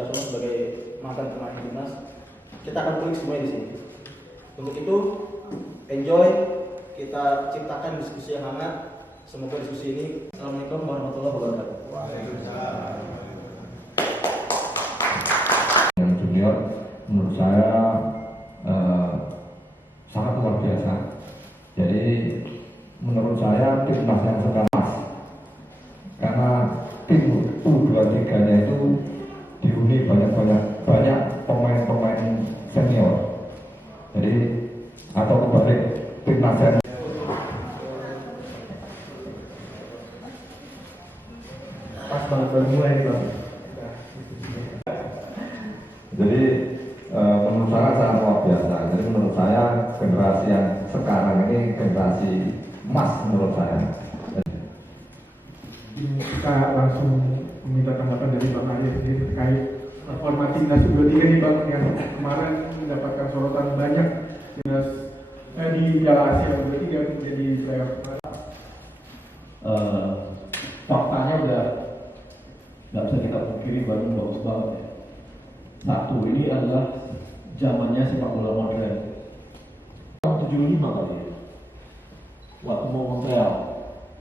Sudarsono sebagai mantan pemain timnas. Kita akan kulik semuanya di sini. Untuk itu, enjoy, kita ciptakan diskusi yang hangat. Semoga diskusi ini. Assalamualaikum warahmatullahi wabarakatuh. Waalaikumsalam. Yang junior menurut saya sangat luar biasa. Jadi menurut saya timnas yang sekarang, karena tim U23-nya itu dihuni banyak pemain-pemain senior. Jadi atau kebalik, timnas yang Pas banget berdua ini bang. jadi menurut saya sangat luar biasa. Jadi menurut saya generasi yang sekarang ini generasi emas menurut saya. Kita langsung meminta tanggapan dari Bang Arya sendiri terkait format timnas U23 ini Bang, yang kemarin mendapatkan sorotan banyak timnas di Piala Asia U23 menjadi playoff. Faktanya udah nggak bisa kita pungkiri, baru bagus banget ya. Satu, ini adalah zamannya sepak bola modern. Tahun 75 kali ya, waktu mau Montreal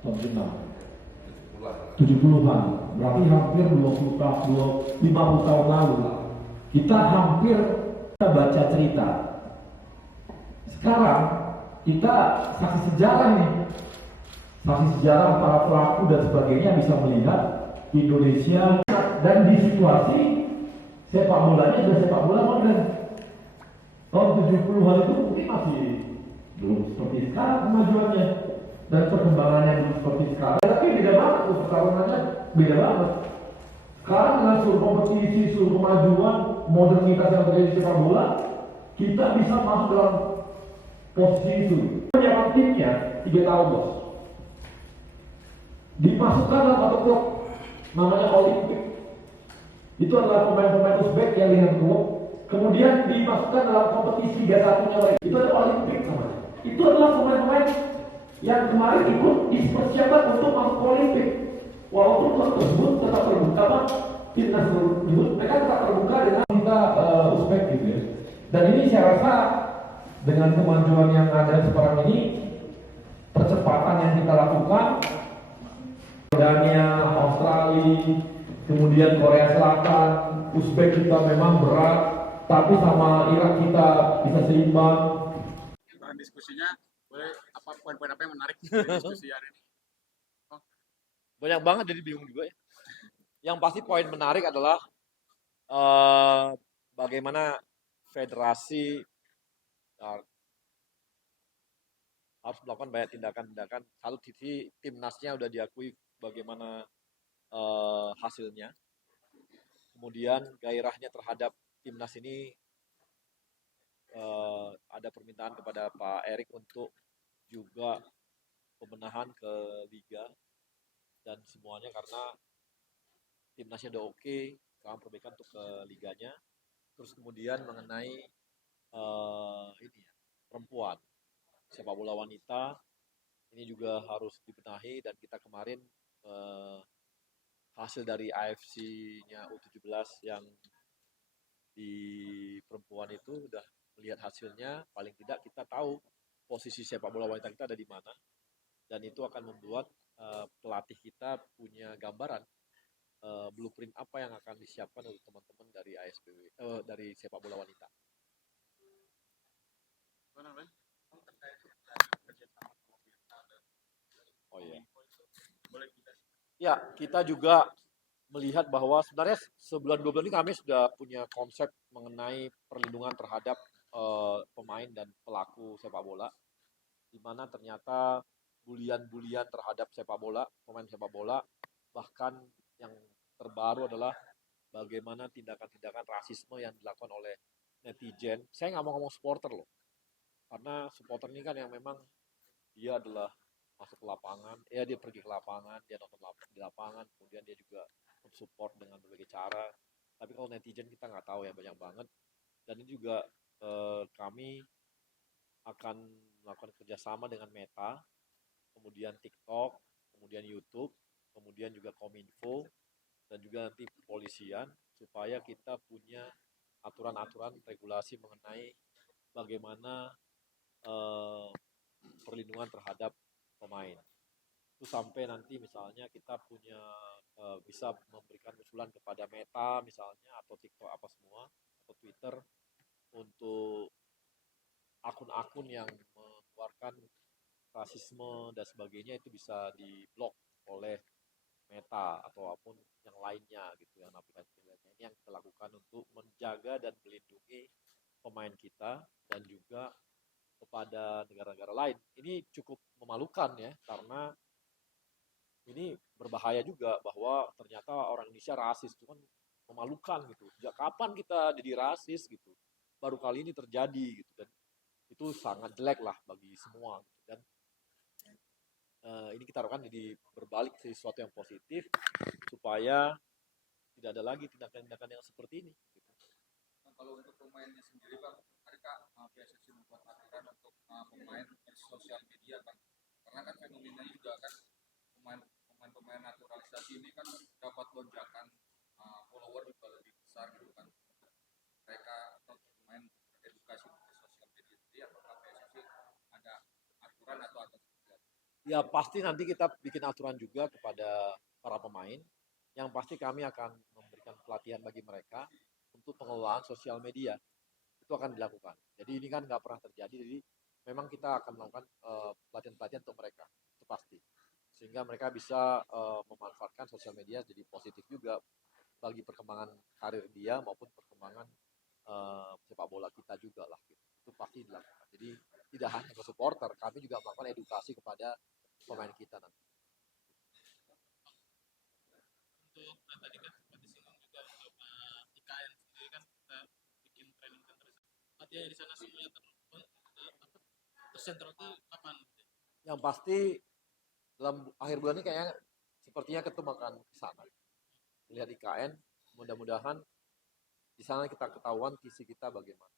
tahun 70-an, berarti hampir 50 tahun lalu. Kita hampir baca cerita. Sekarang kita saksi sejarah nih, saksi sejarah para pelaku dan sebagainya bisa melihat Indonesia dan di situasi sepak bolanya sudah sepak bola modern. Tahun 70-an itu mungkin masih belum seperti sekarang kemajuannya dan perkembangannya belum seperti sekarang. Tapi beda banget tuh, pertarungannya beda banget. Sekarang dengan seluruh kompetisi, seluruh kemajuan, modernitas yang terjadi di sepak bola, kita bisa masuk dalam posisi itu. Penyiapan timnya 3 tahun bos. Dimasukkan dalam satu klub namanya Olimpik. Itu adalah pemain-pemain Uzbek yang dengan klub. Kemudian dimasukkan dalam kompetisi 31-nya lagi. Itu adalah Olimpik namanya. Itu adalah pemain-pemain yang kemarin ikut dipersiapkan untuk masuk ke Olimpik. Walaupun klub tersebut tetap terbuka, timnas tersebut mereka tetap terbuka dengan kita Uzbek gitu ya. Dan ini saya rasa dengan kemajuan yang ada sekarang ini, percepatan yang kita lakukan, Jordania, Australia, kemudian Korea Selatan, Uzbek kita memang berat, tapi sama Irak kita bisa seimbang. Bahan diskusinya boleh apa poin-poin apa yang menarik dari diskusi hari ini? Oh. Banyak banget, jadi bingung juga ya. Yang pasti poin menarik adalah bagaimana federasi harus melakukan banyak tindakan-tindakan. Satu sisi timnasnya udah diakui bagaimana hasilnya. Kemudian gairahnya terhadap timnas ini ada permintaan kepada Pak Erik untuk juga pembenahan ke liga dan semuanya, karena timnasnya udah oke, sekarang perbaikan untuk ke liganya. Terus kemudian mengenai ini ya, perempuan sepak bola wanita ini juga harus dibenahi, dan kita kemarin hasil dari AFC-nya U17 yang di perempuan itu udah melihat hasilnya, paling tidak kita tahu posisi sepak bola wanita kita ada di mana, dan itu akan membuat pelatih kita punya gambaran blueprint apa yang akan disiapkan untuk teman-teman dari ASBW dari sepak bola wanita. Oh iya. Ya, kita juga melihat bahwa sebenarnya sebulan 2 bulan ini kami sudah punya konsep mengenai perlindungan terhadap pemain dan pelaku sepak bola, di mana ternyata bulian-bulian terhadap sepak bola, pemain sepak bola, bahkan yang terbaru adalah bagaimana tindakan-tindakan rasisme yang dilakukan oleh netizen. Saya nggak mau ngomong supporter loh, karena supporter ini kan yang memang dia adalah masuk ke lapangan, ya dia pergi ke lapangan, dia nonton di lapangan, kemudian dia juga support dengan berbagai cara. Tapi kalau netizen kita nggak tahu ya, banyak banget. Dan ini juga kami akan melakukan kerjasama dengan Meta, kemudian TikTok, kemudian YouTube, kemudian juga Kominfo, dan juga nanti kepolisian supaya kita punya aturan-aturan regulasi mengenai bagaimana perlindungan terhadap pemain. Itu sampai nanti misalnya kita punya bisa memberikan usulan kepada Meta misalnya atau TikTok apa semua atau Twitter untuk akun-akun yang mengeluarkan rasisme dan sebagainya itu bisa diblok oleh Meta atau apapun yang lainnya gitu yang aplikasi lainnya. Ini yang kita lakukan untuk menjaga dan melindungi pemain kita dan juga kepada negara-negara lain. Ini cukup memalukan ya karena ini berbahaya juga bahwa ternyata orang Indonesia rasis, itu kan memalukan gitu. Sejak kapan kita jadi rasis gitu? Baru kali ini terjadi gitu dan itu sangat jelek lah bagi semua gitu. Dan ini kita harapkan jadi berbalik ke sesuatu yang positif supaya tidak ada lagi tindakan-tindakan yang seperti ini. Gitu. Nah, kalau untuk pemainnya sendiri Bang, adakah PSSI membuat aturan untuk pemain di sosial media Bang? Karena kan fenomenanya juga kan pemain naturalisasi ini kan dapat lonjakan follower juga lebih besar gitu kan mereka atau pemain edukasi di sosial media. Jadi apakah PSSI ada aturan atau Ya pasti nanti kita bikin aturan juga kepada para pemain. Yang pasti kami akan memberikan pelatihan bagi mereka untuk pengelolaan sosial media. Itu akan dilakukan. Jadi ini kan nggak pernah terjadi. Jadi memang kita akan melakukan pelatihan-pelatihan untuk mereka. Itu pasti. Sehingga mereka bisa memanfaatkan sosial media jadi positif juga bagi perkembangan karir dia maupun perkembangan sepak bola kita juga lah. Gitu. Itu pasti dilakukan. Jadi tidak hanya ke supporter, kami juga melakukan edukasi kepada pemain kita nanti. Untuk tadi kan sempat disinggung juga untuk IKN sendiri kan kita bikin training center latihan di sana semuanya tersentral itu kapan? Yang pasti dalam akhir bulan ini kayaknya sepertinya ketum akan ke sana melihat IKN, mudah-mudahan di sana kita ketahuan visi kita bagaimana.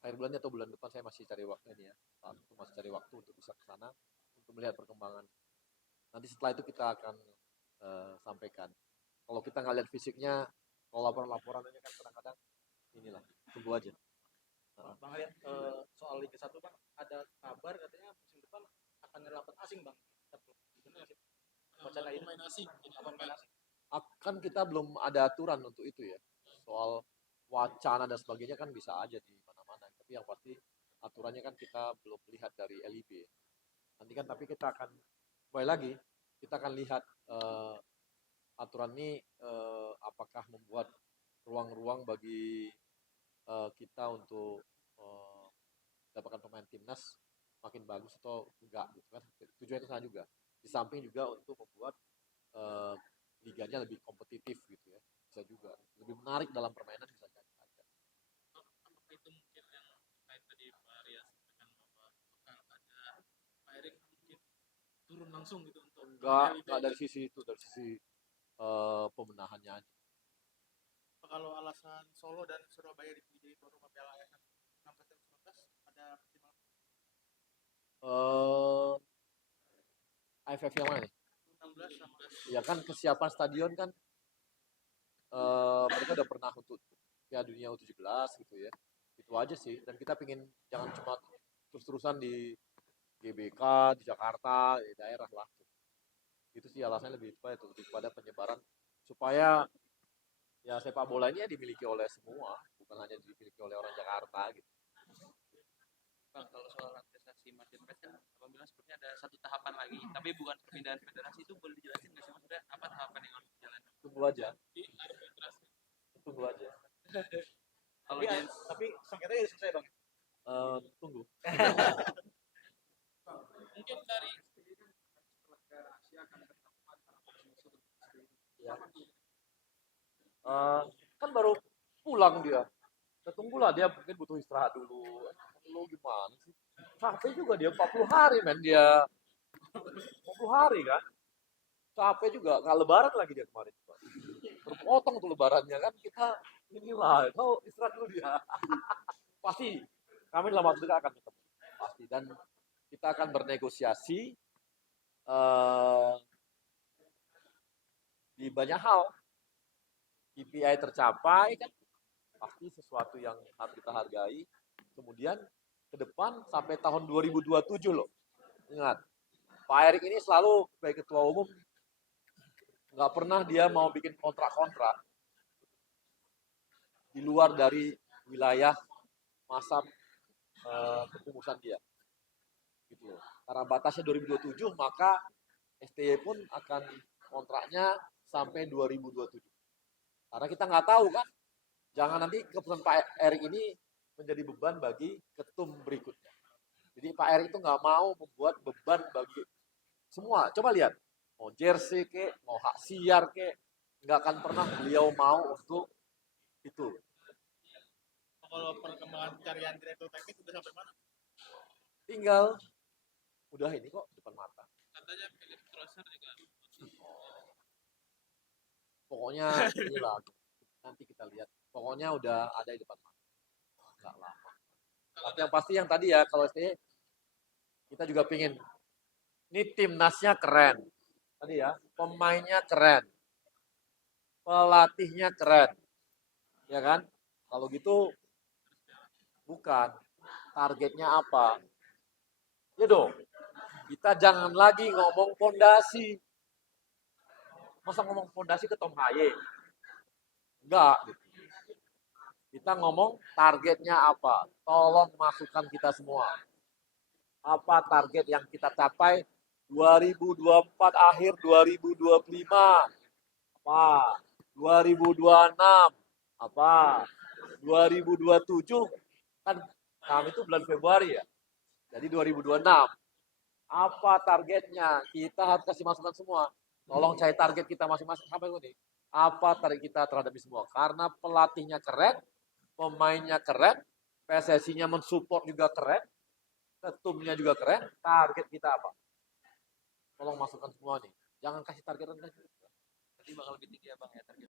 Akhir bulannya atau bulan depan saya masih cari waktu ini ya, masih cari waktu untuk bisa ke sana untuk melihat perkembangan. Nanti setelah itu kita akan sampaikan. Kalau kita nggak lihat fisiknya, kalau laporan-laporannya kan kadang-kadang inilah, tunggu aja. Bang lihat soal Liga 1 Bang, ada kabar katanya musim depan akan nyerapat asing Bang. Benar nggak sih? Wacana itu Pemain asing. pemain asing. Akan kita belum ada aturan untuk itu ya. Soal wacana dan sebagainya kan bisa aja di mana-mana. Tapi yang pasti aturannya kan kita belum lihat dari LIB. Nanti kan tapi kita akan kembali lagi kita akan lihat aturan ini apakah membuat ruang-ruang bagi kita untuk mendapatkan pemain timnas makin bagus atau enggak gitu kan. Tujuannya ke sana juga. Di samping juga untuk membuat liganya lebih kompetitif gitu ya. Bisa juga lebih menarik dalam permainan bisa jadi aja. Apakah itu mungkin yang terkait tadi Pak Rias sampaikan bahwa bakal ada Pak Erik mungkin turun langsung gitu untuk Enggak dari sisi itu, dari sisi pembenahannya aja. Kalau alasan Solo dan Surabaya dipilih jadi tuan rumah Piala AFF 16 dan 19 ada pertimbangan? AFF yang mana nih? 16 sama Ya kan kesiapan stadion kan mereka udah pernah untuk Piala Dunia U17 gitu ya. Itu aja sih. Dan kita pingin jangan cuma terus-terusan di GBK, di Jakarta, di daerah lah. Itu sih alasannya lebih pada penyebaran supaya ya sepak bola ini ya dimiliki oleh semua, bukan hanya dimiliki oleh orang Jakarta gitu. Bang, kalau soal administrasi Martin Paes kan Abang bilang sebenarnya ada satu tahapan lagi, tapi bukan perpindahan federasi, itu boleh dijelasin nggak sih maksudnya apa tahapan yang harus dijalankan? Tunggu aja. Tunggu aja. Kalau tapi sengketanya udah selesai Bang. Tunggu. mungkin dari Ya. Kan baru pulang dia. Kita tunggulah dia mungkin butuh istirahat dulu. Lu gimana sih? Capek juga dia 40 hari men dia. 40 hari kan? Capek juga. Nggak lebaran lagi dia kemarin. Terpotong tuh lebarannya kan kita inilah. Kau istirahat dulu dia. Pasti kami dalam waktu dekat akan ketemu. Pasti. Dan kita akan bernegosiasi di banyak hal. KPI tercapai kan pasti sesuatu yang harus kita hargai. Kemudian ke depan sampai tahun 2027 loh. Ingat, Pak Erik ini selalu sebagai ketua umum nggak pernah dia mau bikin kontrak-kontrak di luar dari wilayah masa kepengurusan dia. Gitu loh. Karena batasnya 2027, maka STY pun akan kontraknya sampai 2027. Karena kita nggak tahu kan, jangan nanti keputusan Pak Erik ini menjadi beban bagi ketum berikutnya. Jadi Pak Erik itu nggak mau membuat beban bagi semua. Coba lihat, mau jersey ke, mau hak siar ke, nggak akan pernah beliau mau untuk itu. Kalau perkembangan pencarian direktur teknik udah sampai mana? Tinggal udah ini kok depan mata. Katanya Philip Crosser juga. Pokoknya inilah nanti kita lihat. Pokoknya udah ada di depan mata. Nggak lama. Tapi yang pasti yang tadi ya kalau STY kita juga pingin ini timnasnya keren. Tadi ya, pemainnya keren. Pelatihnya keren. Ya kan? Kalau gitu bukan targetnya apa? Ya dong. Kita jangan lagi ngomong fondasi. Masa ngomong fondasi ke Tom Haye? Enggak. Kita ngomong targetnya apa? Tolong masukkan kita semua. Apa target yang kita capai 2024 akhir 2025? Apa? 2026? Apa? 2027? Kan kami itu bulan Februari ya. Jadi 2026. Apa targetnya? Kita harus kasih masukan semua. Tolong cari target kita masing-masing sampai ini. Apa target kita terhadap ini semua? Karena pelatihnya keren, pemainnya keren, PSSI-nya mensupport juga keren, ketumnya juga keren. Target kita apa? Tolong masukkan semua nih. Jangan kasih target rendah. Nanti bakal lebih tinggi ya Bang ya target.